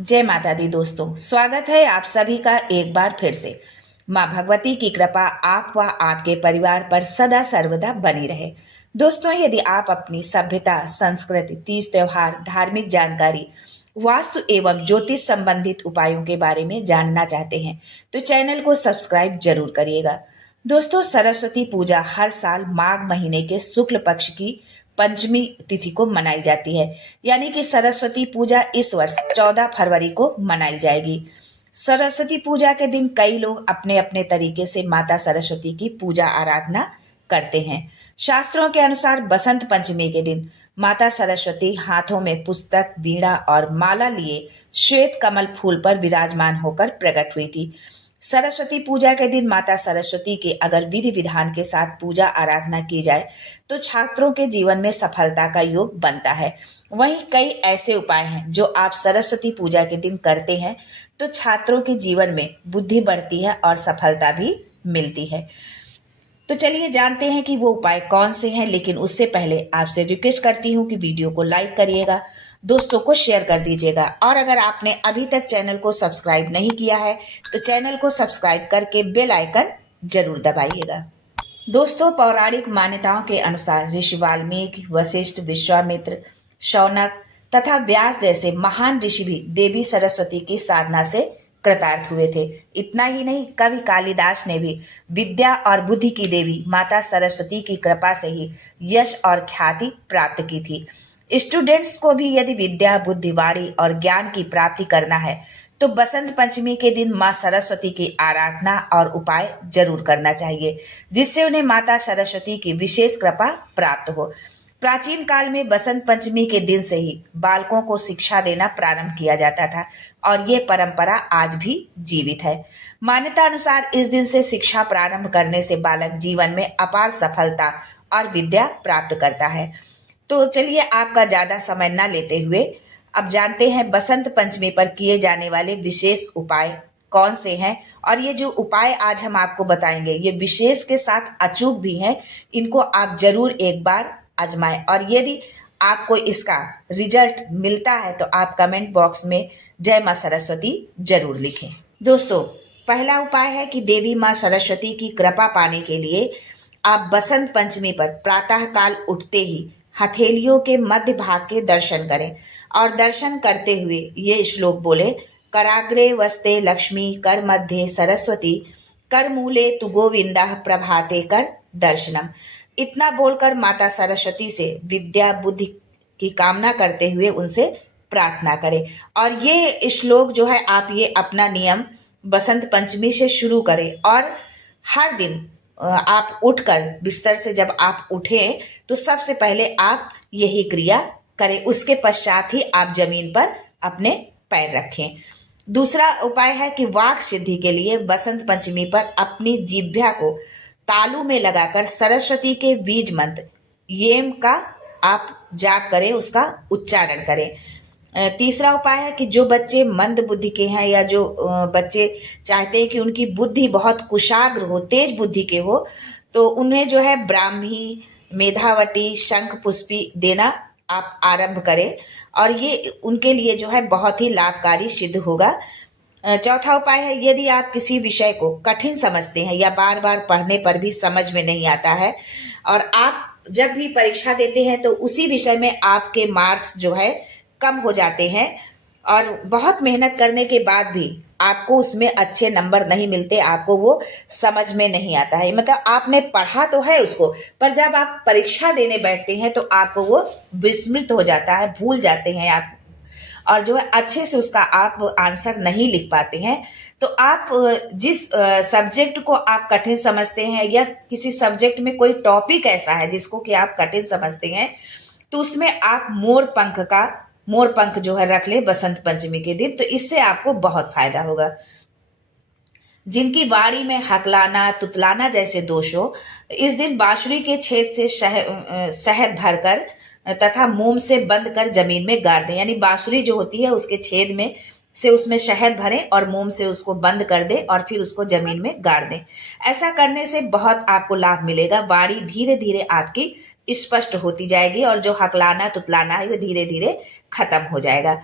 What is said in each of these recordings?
जय माता दी दोस्तों, स्वागत है आप सभी का एक बार फिर से। माँ भगवती की कृपा आप व आपके परिवार पर सदा सर्वदा बनी रहे। दोस्तों, यदि आप अपनी सभ्यता, संस्कृति, तीज त्योहार, धार्मिक जानकारी, वास्तु एवं ज्योतिष संबंधित उपायों के बारे में जानना चाहते हैं तो चैनल को सब्सक्राइब जरूर करिएगा। दोस्तों, सरस्वती पूजा हर साल माघ महीने के शुक्ल पक्ष की पंचमी तिथि को मनाई जाती है। यानी कि सरस्वती पूजा इस वर्ष 14 फरवरी को मनाई जाएगी। सरस्वती पूजा के दिन कई लोग अपने अपने तरीके से माता सरस्वती की पूजा आराधना करते हैं। शास्त्रों के अनुसार बसंत पंचमी के दिन माता सरस्वती हाथों में पुस्तक, बीड़ा और माला लिए श्वेत कमल फूल पर विराजमान होकर प्रकट हुई थी। सरस्वती पूजा के दिन माता सरस्वती के अगर विधि विधान के साथ पूजा आराधना की जाए तो छात्रों के जीवन में सफलता का योग बनता है। वहीं कई ऐसे उपाय हैं जो आप सरस्वती पूजा के दिन करते हैं तो छात्रों के जीवन में बुद्धि बढ़ती है और सफलता भी मिलती है। तो चलिए जानते हैं कि वो उपाय कौन से हैं, लेकिन उससे पहले आपसे रिक्वेस्ट करती हूँ कि वीडियो को लाइक करिएगा, दोस्तों को शेयर कर दीजिएगा और अगर आपने अभी तक चैनल को सब्सक्राइब नहीं किया है तो चैनल को सब्सक्राइब करके बेल आइकन जरूर दबाइएगा। दोस्तों, पौराणिक मान्यताओं के अनुसार ऋषि वाल्मीकि, वशिष्ठ, विश्वामित्र, शौनक तथा व्यास जैसे महान ऋषि भी देवी सरस्वती की साधना से कृतार्थ हुए थे। इतना ही नहीं, कवि कालिदास ने भी विद्या और बुद्धि की देवी माता सरस्वती की कृपा से ही यश और ख्याति प्राप्त की थी। स्टूडेंट्स को भी यदि विद्या, बुद्धि, वाणी और ज्ञान की प्राप्ति करना है तो बसंत पंचमी के दिन मां सरस्वती की आराधना और उपाय जरूर करना चाहिए, जिससे उन्हें माता सरस्वती की विशेष कृपा प्राप्त हो। प्राचीन काल में बसंत पंचमी के दिन से ही बालकों को शिक्षा देना प्रारंभ किया जाता था और ये परंपरा आज भी जीवित है। मान्यता अनुसार इस दिन से शिक्षा प्रारंभ करने से बालक जीवन में अपार सफलता और विद्या प्राप्त करता है। तो चलिए आपका ज्यादा समय न लेते हुए अब जानते हैं बसंत पंचमी पर किए जाने वाले विशेष उपाय कौन से हैं। और ये जो उपाय आज हम आपको बताएंगे ये विशेष के साथ अचूक भी हैं। इनको आप जरूर एक बार आजमाएं और यदि आपको इसका रिजल्ट मिलता है तो आप कमेंट बॉक्स में जय मां सरस्वती जरूर लिखें। दोस्तों, पहला उपाय है कि देवी मां सरस्वती की कृपा पाने के लिए आप बसंत पंचमी पर प्रातः काल उठते ही हथेलियों के मध्य भाग के दर्शन करें और दर्शन करते हुए ये श्लोक बोले, कराग्रे वस्ते लक्ष्मी, कर मध्य सरस्वती, कर मूले तु गोविंदा, प्रभाते कर दर्शनम। इतना बोलकर माता सरस्वती से विद्या बुद्धि की कामना करते हुए उनसे प्रार्थना करें। और ये श्लोक जो है आप ये अपना नियम बसंत पंचमी से शुरू करें और हर दिन आप उठकर बिस्तर से जब आप उठें तो सबसे पहले आप यही क्रिया करें, उसके पश्चात ही आप जमीन पर अपने पैर रखें। दूसरा उपाय है कि वाक सिद्धि के लिए बसंत पंचमी पर अपनी जिह्वा को तालू में लगाकर सरस्वती के बीज मंत्र येम का आप जाप करें, उसका उच्चारण करें। तीसरा उपाय है कि जो बच्चे मंद बुद्धि के हैं या जो बच्चे चाहते हैं कि उनकी बुद्धि बहुत कुशाग्र हो, तेज बुद्धि के हो, तो उन्हें जो है ब्राह्मी, मेधावटी, शंख पुष्पी देना आप आरंभ करें और ये उनके लिए जो है बहुत ही लाभकारी सिद्ध होगा। चौथा उपाय है यदि आप किसी विषय को कठिन समझते हैं या बार बार पढ़ने पर भी समझ में नहीं आता है और आप जब भी परीक्षा देते हैं तो उसी विषय में आपके मार्क्स जो है कम हो जाते हैं और बहुत मेहनत करने के बाद भी आपको उसमें अच्छे नंबर नहीं मिलते, आपको वो समझ में नहीं आता है, मतलब आपने पढ़ा तो है उसको पर जब आप परीक्षा देने बैठते हैं तो आपको वो विस्मृत हो जाता है, भूल जाते हैं आप और जो है अच्छे से उसका आप आंसर नहीं लिख पाते हैं। तो आप जिस सब्जेक्ट को आप कठिन समझते हैं या किसी सब्जेक्ट में कोई टॉपिक ऐसा है जिसको कि आप कठिन समझते हैं तो उसमें आप मोर पंख जो है रख ले बसंत पंचमी के दिन, तो इससे आपको बहुत फायदा होगा। जिनकी वाणी में हकलाना, तुतलाना जैसे दोष हो, इस दिन बांसुरी के छेद से शहद भरकर तथा मोम से बंद कर जमीन में गाड़ दें। यानी बांसुरी जो होती है उसके छेद में से उसमें शहद भरें और मोम से उसको बंद कर दें और फिर उसको जमीन में गाड़ दें। ऐसा करने से बहुत आपको लाभ मिलेगा। वाणी धीरे धीरे आपकी स्पष्ट होती जाएगी और जो हकलाना तुतलाना है वो धीरे धीरे खत्म हो जाएगा।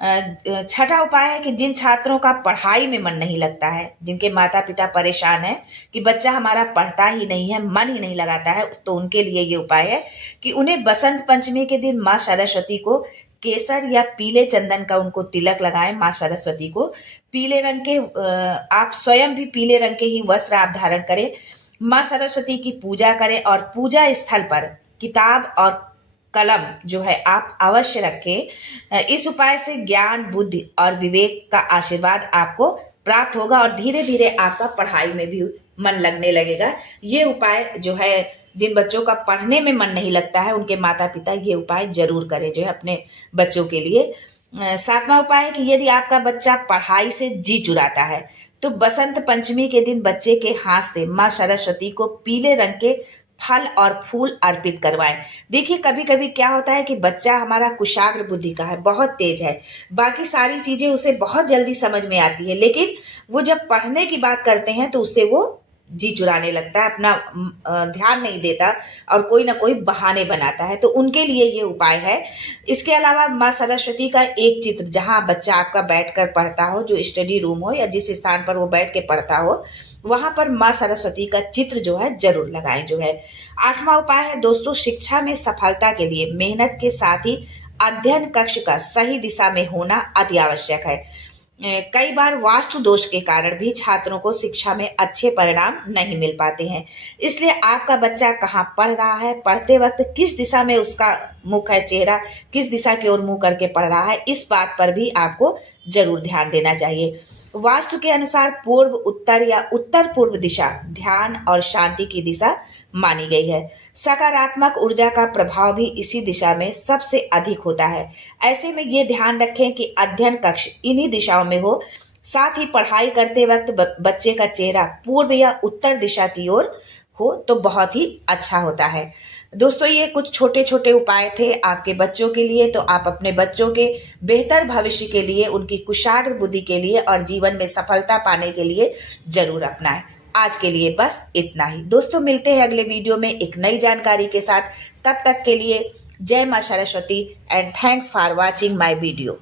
छठा उपाय है कि जिन छात्रों का पढ़ाई में मन नहीं लगता है, जिनके माता पिता परेशान है कि बच्चा हमारा पढ़ता ही नहीं है, मन ही नहीं लगाता है, तो उनके लिए ये उपाय है कि उन्हें बसंत पंचमी के दिन माँ सरस्वती को केसर या पीले चंदन का उनको तिलक लगाएं। माँ सरस्वती को पीले रंग के आप स्वयं भी पीले रंग के ही वस्त्र आप धारण करें, माँ सरस्वती की पूजा करें और पूजा स्थल पर किताब और कलम जो है आप अवश्य रखें। इस उपाय से ज्ञान, बुद्धि और विवेक का आशीर्वाद आपको प्राप्त होगा और धीरे धीरे आपका पढ़ाई में भी मन लगने लगेगा। ये उपाय जो है, जिन बच्चों का पढ़ने में मन नहीं लगता है उनके माता पिता ये उपाय जरूर करें जो है अपने बच्चों के लिए। सातवां उपाय है कि यदि आपका बच्चा पढ़ाई से जी चुराता है तो बसंत पंचमी के दिन बच्चे के हाथ से माँ सरस्वती को पीले रंग के फल और फूल अर्पित करवाएं। देखिए कभी कभी क्या होता है कि बच्चा हमारा कुशाग्र बुद्धि का है, बहुत तेज है, बाकी सारी चीजें उसे बहुत जल्दी समझ में आती है, लेकिन वो जब पढ़ने की बात करते हैं तो उससे वो जी चुराने लगता है, अपना ध्यान नहीं देता और कोई ना कोई बहाने बनाता है। तो उनके लिए ये उपाय है। इसके अलावा माँ सरस्वती का एक चित्र जहाँ बच्चा आपका बैठकर पढ़ता हो, जो स्टडी रूम हो या जिस स्थान पर वो बैठ के पढ़ता हो, वहां पर माँ सरस्वती का चित्र जो है जरूर लगाएं जो है। आठवां उपाय है दोस्तों, शिक्षा में सफलता के लिए मेहनत के साथ ही अध्ययन कक्ष का सही दिशा में होना अति आवश्यक है। कई बार वास्तु दोष के कारण भी छात्रों को शिक्षा में अच्छे परिणाम नहीं मिल पाते हैं, इसलिए आपका बच्चा कहाँ पढ़ रहा है, पढ़ते वक्त किस दिशा में उसका मुख है, चेहरा किस दिशा की ओर मुंह करके पढ़ रहा है, इस बात पर भी आपको जरूर ध्यान देना चाहिए। वास्तु के अनुसार पूर्व उत्तर या उत्तर पूर्व दिशा ध्यान और शांति की दिशा मानी गई है। सकारात्मक ऊर्जा का प्रभाव भी इसी दिशा में सबसे अधिक होता है। ऐसे में ये ध्यान रखें कि अध्ययन कक्ष इन्हीं दिशाओं में हो, साथ ही पढ़ाई करते वक्त बच्चे का चेहरा पूर्व या उत्तर दिशा की ओर हो तो बहुत ही अच्छा होता है। दोस्तों ये कुछ छोटे छोटे उपाय थे आपके बच्चों के लिए, तो आप अपने बच्चों के बेहतर भविष्य के लिए, उनकी कुशाग्र बुद्धि के लिए और जीवन में सफलता पाने के लिए जरूर अपनाएं। आज के लिए बस इतना ही दोस्तों, मिलते हैं अगले वीडियो में एक नई जानकारी के साथ। तब तक के लिए जय मां Saraswati and thanks for watching my video.